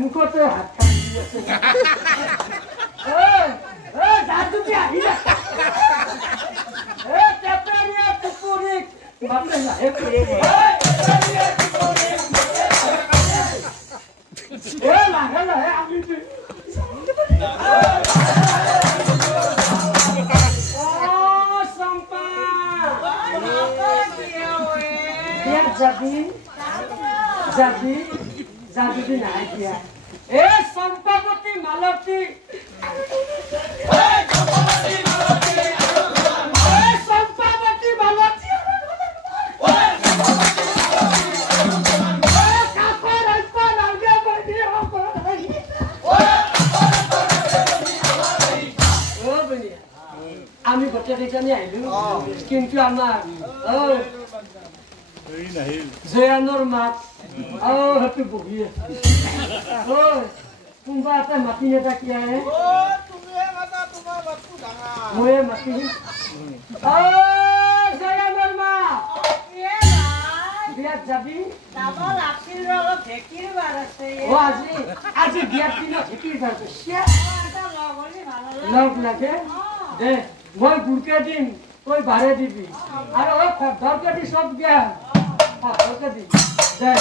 মুখতে হাত খাই আছে জাদুটি আহিলে টেপেৰিয়া টুপুৰি বাপৰে লাহে লাহে লাহে আমি চম্পা যাবি যাবি যাবি নাই দিয়া এ চম্পাৱতী মালতী আমি গোটেই কেইজনী আহিলো কিন্তু আমাৰ জয়ানৰ মাক সেইটো বহি আছে কোনোবা এটা মাতি নেতা কি আহে ময়ে মাতি জয়ানৰ মা বিয়াত যাবি আজি আজি বিয়াত দিনত ঢেঁকীৰ বাৰ লগ লাগে দে মই গুড়কে দিম তই বাৰে দিবি আৰু দৰকে দি চব দিয়া দৰকে দি দে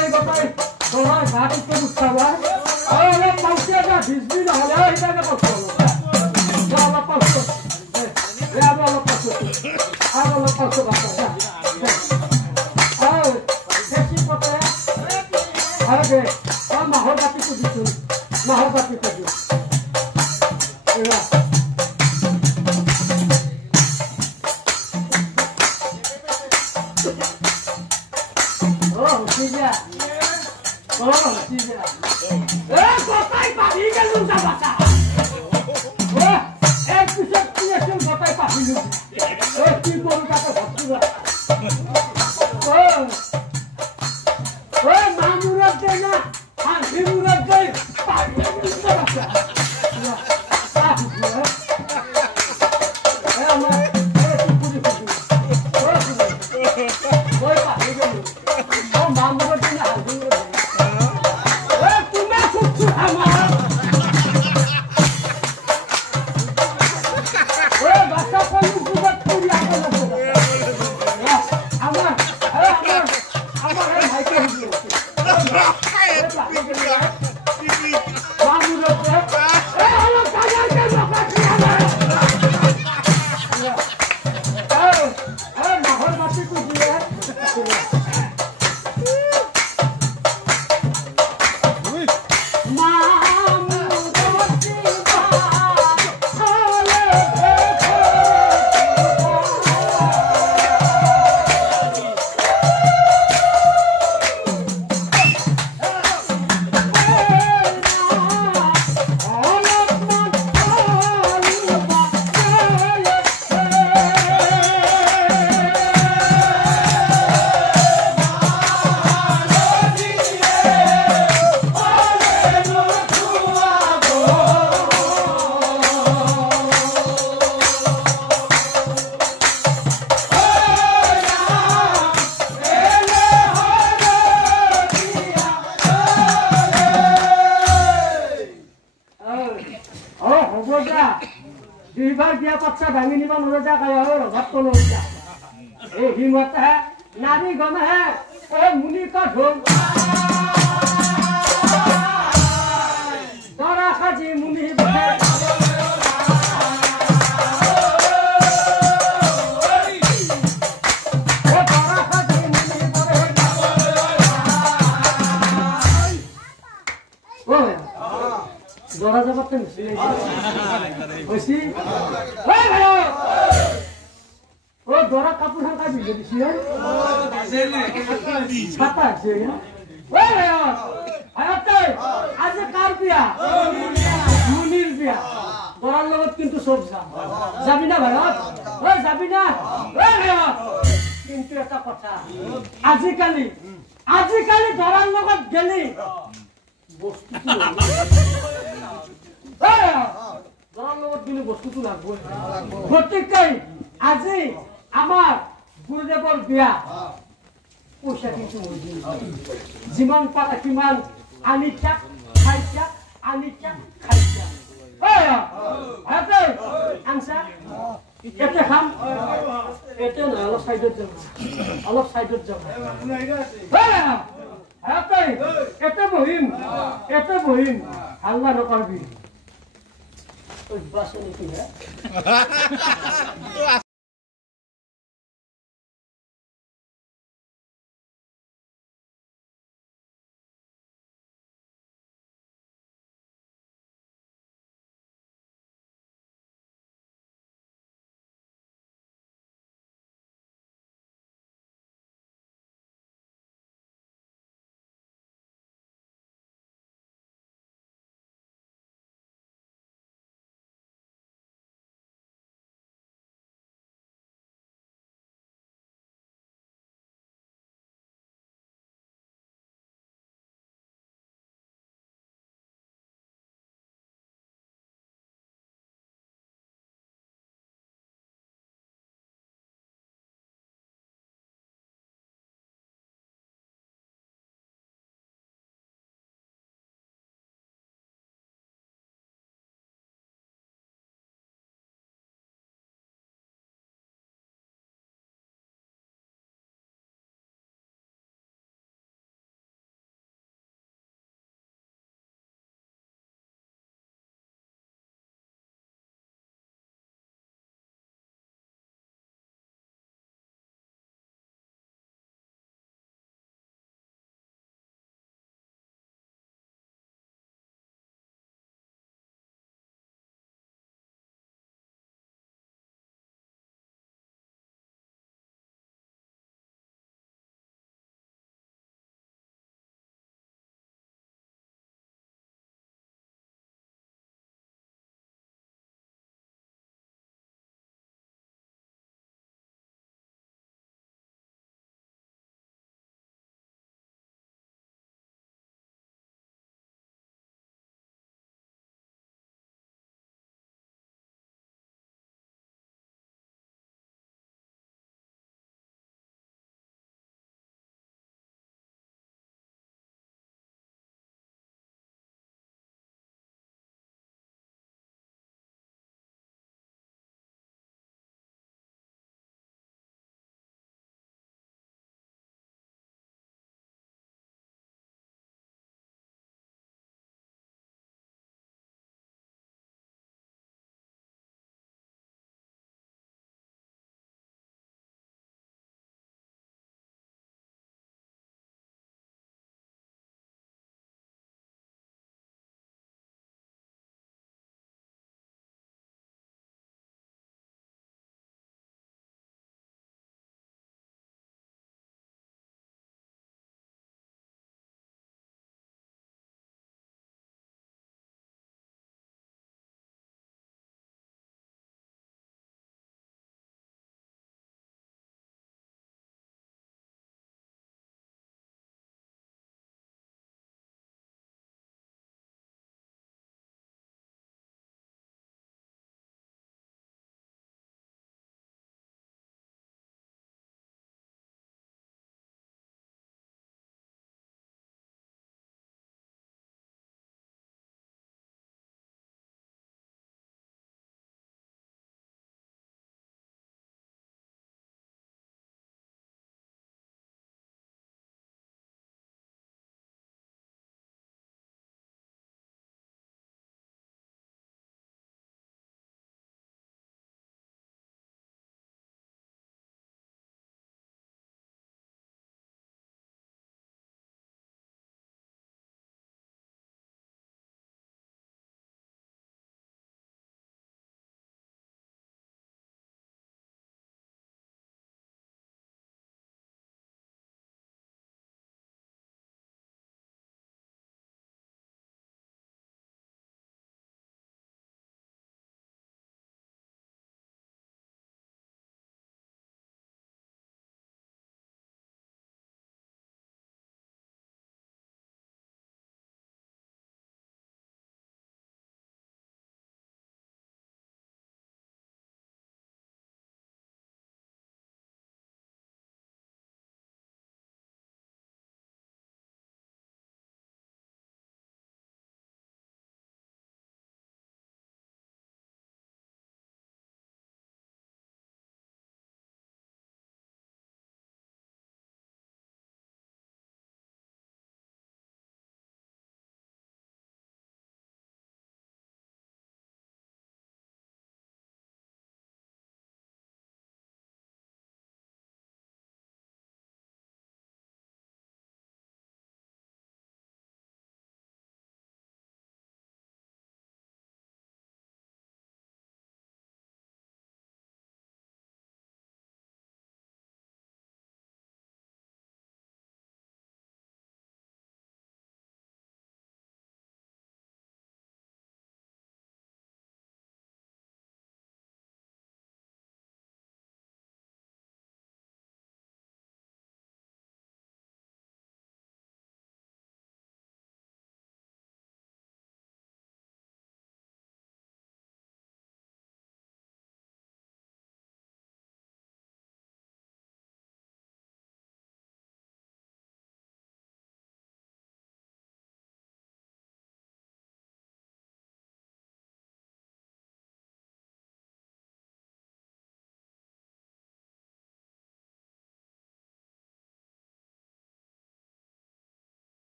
গোটাই গোটাই তোমার ঘাট উত্তর উৎসাবা অলপ পাউছে না ভিজবি নহলে এইটাকে পাউছে অলপ পাউছে আৰু অলপ পাউছে আৰু অলপ পাউছে বাটা বেছি পতে আৰু দে মাহৰ বাতিটো দিছোঁ মাহৰ বাতিটো দিওঁ দুইবার বিয়া পাচ্ছা ভাঙি নিবা নজা কায় রঘাত কোনো যা এই হিমত है नारी गम है ओ मुनि का ढोल दरा खाजी मुनि बहे ओ दरा खाजी मुनि बहे ओ दरा जबत नहीं ওসি ওই ভাই ও দরা কাপড় হাঁকা দিলে দিছি ছাতা আছে ওই ভাই আয়তে আজ কার বিয়া মুনির বিয়া দরার লগত কিন্তু সব যাবি না ভাই ওই যাবি না ওই ভাই কিন্তু এটা কথা আজিকালি দরার লগত গেলি বস্তু বস্তুটো লাগবে গতিকে আজি আমার গুরুদেবর বিয়া পয়সা কিন্তু যিমান পারা কিমান আনি চাক খাই চাক আনি চাক খাই চাক আনসা এতে খাম এতে না অলপ সাইডত যাব এতে বহিম হাল্লা নকরবি বাসন কি